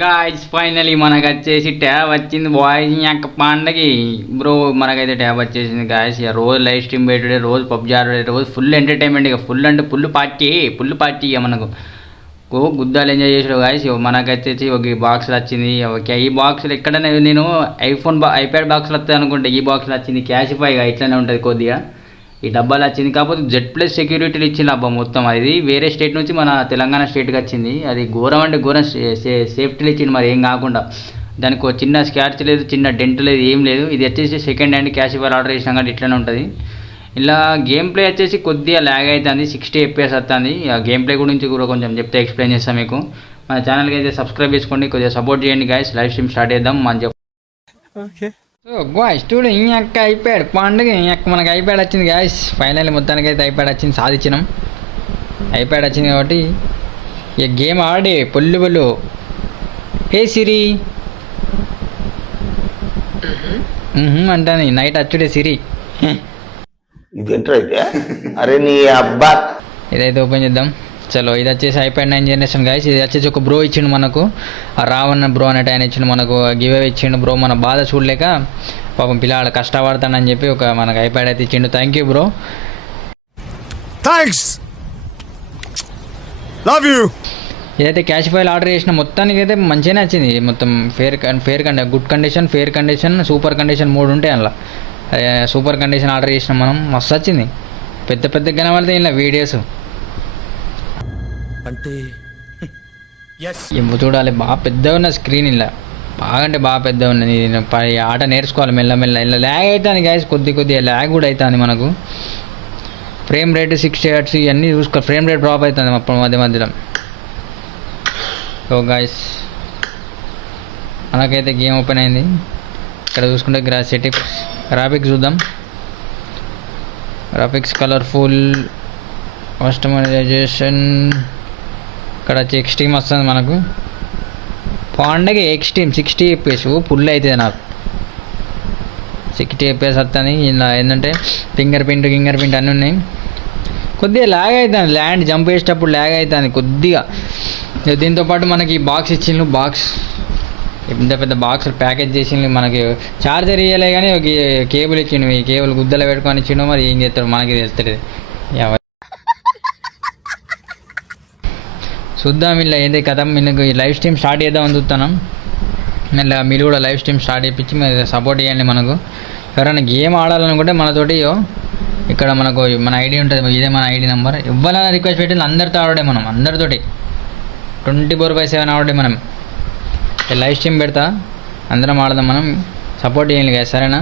Guys finally మనకు వచ్చేసి tab వచ్చింది బాయ్స్ యొక్క పండగకి బ్రో. మనకైతే ట్యాబ్ వచ్చేసింది గాయ్స్. ఇక రోజు లైవ్ స్ట్రీమ్ పెట్టుడే, రోజు పబ్జీ ఆడుడే, రోజు ఫుల్ ఎంటర్టైన్మెంట్. ఇక ఫుల్ అంటే ఫుల్ పార్టీ ఇక మనకు గుద్దాలు ఎంజాయ్ చేసాడు గాయస్. మనకైతే ఒక బాక్స్లో వచ్చింది. ఓకే, ఈ బాక్స్లో ఎక్కడైనా నేను ఐప్యాడ్ బాక్స్లో వస్తుంది అనుకుంటే ఈ బాక్స్లో వచ్చింది క్యాషిఫై. ఇట్లానే ఉంటుంది కొద్దిగా ఈ డబ్బాలు వచ్చింది. కాకపోతే Z+ సెక్యూరిటీలు ఇచ్చింది అబ్బా మొత్తం. అది వేరే స్టేట్ నుంచి మన తెలంగాణ స్టేట్కి వచ్చింది. అది ఘోరం అంటే ఘోరం సేఫ్టీలు ఇచ్చింది మరి ఏం కాకుండా. దానికి ఒక చిన్న స్క్రాచ్ లేదు, చిన్న డెంట్ లేదు, ఏం లేదు. ఇది వచ్చేసి సెకండ్ హ్యాండ్ క్యాషిఫై ఆర్డర్ చేసినా కానీ ఇట్లనే ఉంటుంది. ఇలా గేమ్ ప్లే వచ్చేసి కొద్దిగా ల్యాగ్ అవుతుంది, 60 FPS వస్తుంది. గేమ్ ప్లే గురించి కూడా కొంచెం చెప్తే ఎక్స్ప్లెయిన్ చేస్తాను మీకు. మన ఛానల్కి అయితే సబ్స్క్రైబ్ చేసుకోండి, కొద్దిగా సపోర్ట్ చేయండి గాయస్. లైవ్ స్ట్రీమ్ స్టార్ట్ చేద్దాం మన ఓకే. సో గాయస్ చూడు, ఈ అక్క ఐప్యాడ్ పండుగ, మనకి ఐప్యాడ్ వచ్చింది గాయస్. ఫైనల్ మొత్తానికి అయితే ఐప్యాడ్ వచ్చింది, సాధించినాం. ఐప్యాడ్ వచ్చింది కాబట్టి ఇక గేమ్ ఆడే పొల్లు. హే సిరి అంటాను, నైట్ వచ్చుడే సిరి. అరే నీ అబ్బా. ఇదైతే ఓపెన్ చేద్దాం. చలో, ఇది వచ్చేసి ఐప్యాడ్ 9 జనరేషన్ గాయస్. ఇది వచ్చేసి ఒక బ్రో ఇచ్చిండు మనకు, ఆ రావణ బ్రో అనేట ఆయన ఇచ్చిండు మనకు, గివ్ అవే ఇచ్చిండు బ్రో. మన బాధ చూడలేక పాపం పిల్లాడు కష్టపడతానని చెప్పి ఒక మనకు ఐప్యాడ్ అయితే ఇచ్చిండు. Thank you bro, thanks, love you. ఇదైతే క్యాషిఫైల్ ఆర్డర్ చేసిన మొత్తానికి అయితే మంచిగానే వచ్చింది. మొత్తం good condition, fair condition, super condition 3 ఉంటాయి అందులో. సూపర్ కండిషన్ ఆర్డర్ చేసినాం మనం, మస్తు వచ్చింది. పెద్ద కనబడితే ఇలా వీడియోస్ అంటే చూడాలి. బాగా పెద్దగా ఉన్న స్క్రీన్ ఇలా, బాగా అంటే బాగా పెద్దగా ఉన్నది. ఆట నేర్చుకోవాలి మెల్లమెల్ల. ఇలా ల్యాగ్ అవుతుంది గాయస్, కొద్దిగా ల్యాగ్ కూడా అవుతుంది మనకు. ఫ్రేమ్ రేట్ 60 Hz ఇవన్నీ చూసుకోవాలి. ఫ్రేమ్ రేట్ డ్రాప్ అవుతుంది మధ్యలో. సో గాయస్ మనకైతే గేమ్ ఓపెన్ అయింది. ఇక్కడ చూసుకుంటే గ్రాఫిక్స్ చూద్దాం. Graphics colourful, customization. ఇక్కడ వచ్చి ఎక్స్ట్రీమ్ వస్తుంది మనకు. పండగ ఎక్స్ట్రీమ్ 60 FPS ఫుల్ అవుతుంది నాకు. 60 FPS వస్తుంది. ఇలా ఏంటంటే ఫింగర్ ప్రింట్ అన్నీ ఉన్నాయి. కొద్దిగా ల్యాగ్ అవుతుంది, ల్యాండ్ జంప్ చేసేటప్పుడు ల్యాగ్ అవుతుంది కొద్దిగా. దీంతోపాటు మనకి బాక్స్ ఇచ్చిండు. బాక్స్ ఇంత పెద్ద బాక్స్ ప్యాకేజ్ చేసిండు. మనకి చార్జర్ ఇవ్వలే కానీ ఒక కేబుల్ ఇచ్చిండు. ఈ కేబుల్ గుద్దలో పెట్టుకొని ఇచ్చిండు. మరి ఏం చేస్తాడు మనకి తెలుస్తుంది. చూద్దాం ఇలా ఏంది కదా. మీకు లైవ్ స్ట్రీమ్ స్టార్ట్ చేద్దామని చూస్తున్నాం. మళ్ళీ మీరు కూడా లైవ్ స్ట్రీమ్ స్టార్ట్ చేయించి మీరు సపోర్ట్ చేయండి మనకు. ఎవరైనా గేమ్ ఆడాలనుకుంటే మనతోటి ఇక్కడ మనకు మన ఐడి ఉంటుంది, ఇదే మన ఐడి నెంబర్. ఎవరైనా రిక్వెస్ట్ పెట్టింది అందరితో ఆడే, మనం అందరితోటి 24/7 ఆడే. మనం లైవ్ స్ట్రీమ్ పెడతా, అందరం ఆడదాం మనం. సపోర్ట్ చేయండి కదా, సరేనా?